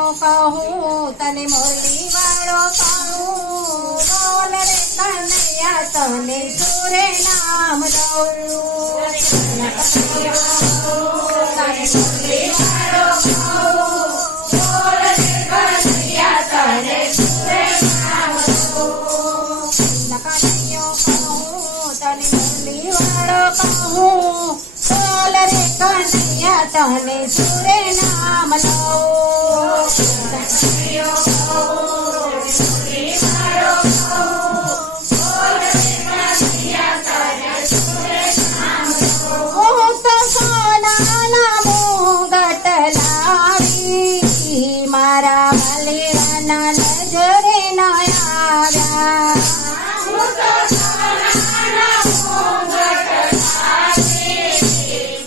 કનૈયો કહું તને મુરલી વાળો કહું બોલ રે કનૈયા તને સુરે નામ દઉં તને મુરલી વાળો કહું બોલ રે કનૈયા તને સુરે નામ દઉં કનૈયો કહું તને મુરલી વાળો કહું બોલ રે કનૈયા તને સુરે નામ લઉં કનૈયો કહું મુરલી વાળો કહું બોલ રે કનૈયા તને સુરે નામ લઉં હું તો સોનાના મુગટ લાવી મારા વાલીડાના નજરે ન આવ્યા હું તો સોનાના મુગટ લાવી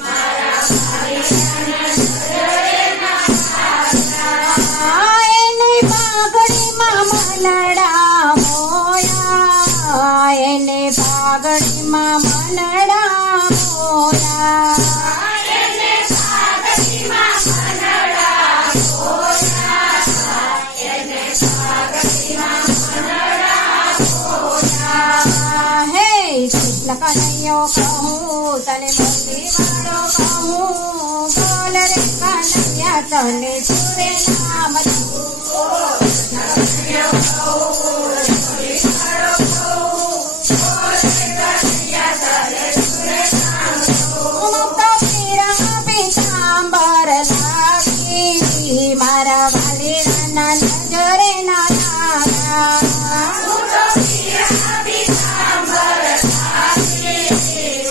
મારા વાલીડાના નજરે ન આવ્યા એની પાઘડીમાં મનડા મોયા એને પાઘડીમાં મનડા મોયા એને પાઘડીમાં મનડા મોયા એને પાઘડીમાં મનડા મોયા હે કૃષ્ણ કનૈયો કહું તને મુરલી વાળો કહું બોલ રે કનૈયા તને સુરે નામ દઉં કૃષ્ણ કનૈયો કહું મુરલી વાળો કહું બોલ રે કનૈયા તને સુરે નામ દઉં હું તો પીળા પીતાંબર લાગી મારા વાલીડાના નજરે ના લાગ્યા હું તો પીળા પીતાંબર લાગી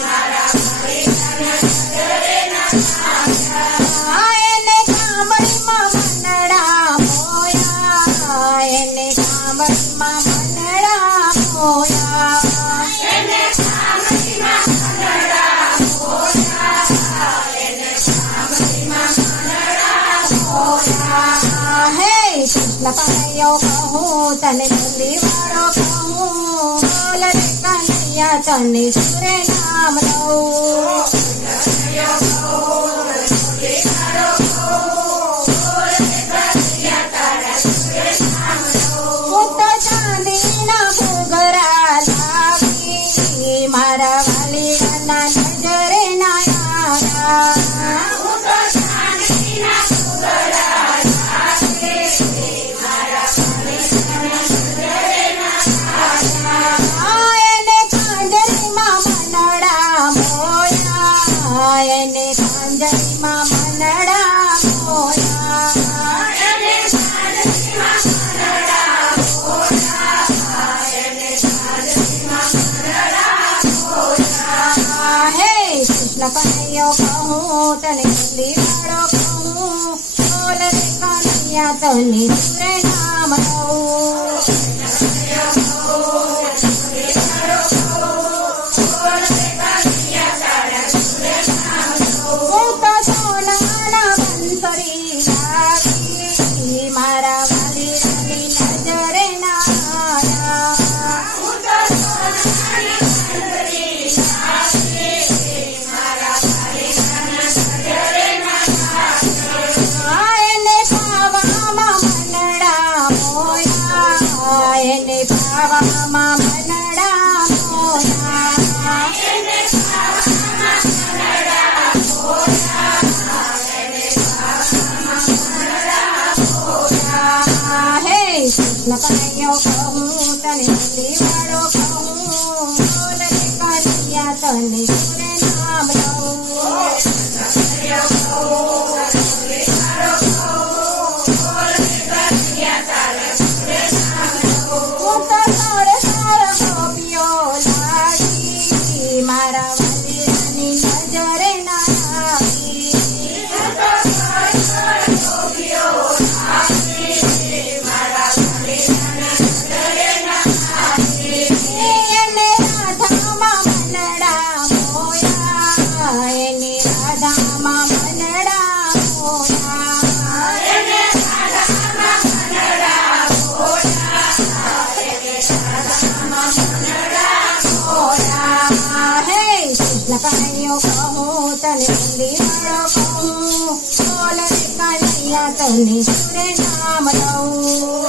મારા વાલીડાના નજરે ના લાગ્યા એને કામળીમાં મનડા મોયા એને કામળીમાં મનડા મોયા એને કામળીમાં મનડા મોયા એને કામળીમાં મનડા મોયા હે કૃષ્ણ કનૈયો કહું તને મુરલી વાળો કહું બોલ રે કનૈયા તને સુરે નામ દઉં કનૈયો કહું મુરલી વાળો કહું બોલ રે કનૈયા તને સુરે નામ દઉં હું તો ચાંદીના ઘૂઘરા લાવી મારા વાલીડાના નજરે ના આવ્યા હું તો ચાંદીના ઘૂઘરા લાવી મારા વાલીડાના નજરે ના આવ્યા એને કાંજરીમાં મનડા મોયા એને કાંજરીમાં મનડા મોયા એને કાંજરીમાં મનડા મોયા એને કાંજરીમાં મનડા મોયા હે કૃષ્ણ કનૈયો કહું તને મુરલી વાળો કહું બોલ રે કનૈયા તને સુરે નામ દઉં કનૈયો કહું મુરલી વાળો કહું બોલ રે કનૈયા તને સુરે નામ દઉં હું તો સોનાના બંસરી લાગી મારા વાલીડાની નજરે ના આવ્યા હું તો સોનાના બંસરી લાગી મારા વાલીડાના નજરે ના આવ્યા એને પાવામાં મનડા મોયા એને પાવામાં મનડા મોયા એને પાવામાં મનડા મોયા એને પાવામાં મનડા મોયા હે કૃષ્ણ કનૈયો કહું તને મુરલી વાળો કહું બોલ રે કનૈયા તને સુરે નામ દઉં કનૈયો કહું મુરલી વાળો કહું બોલ રે કનૈયા તને સુરે નામ દઉં હું તો સાર સાર ગોપીઓ લાગી મારા વાલીડાની નજરે ના આવી હું તો સાર સાર ગોપીઓ લાગી મારા વાલીડાની નજરે ના આવી એને રાધામાં મનડા મોયા એને રાધામાં મનડા મોયા એને રાધામાં મનડા મોયા એને રાધામાં મનડા મોયા હે કૃષ્ણ કનૈયો કહું તને મુરલી વાળો કહું બોલ રે કનૈયા તને સુરે નામ દઉં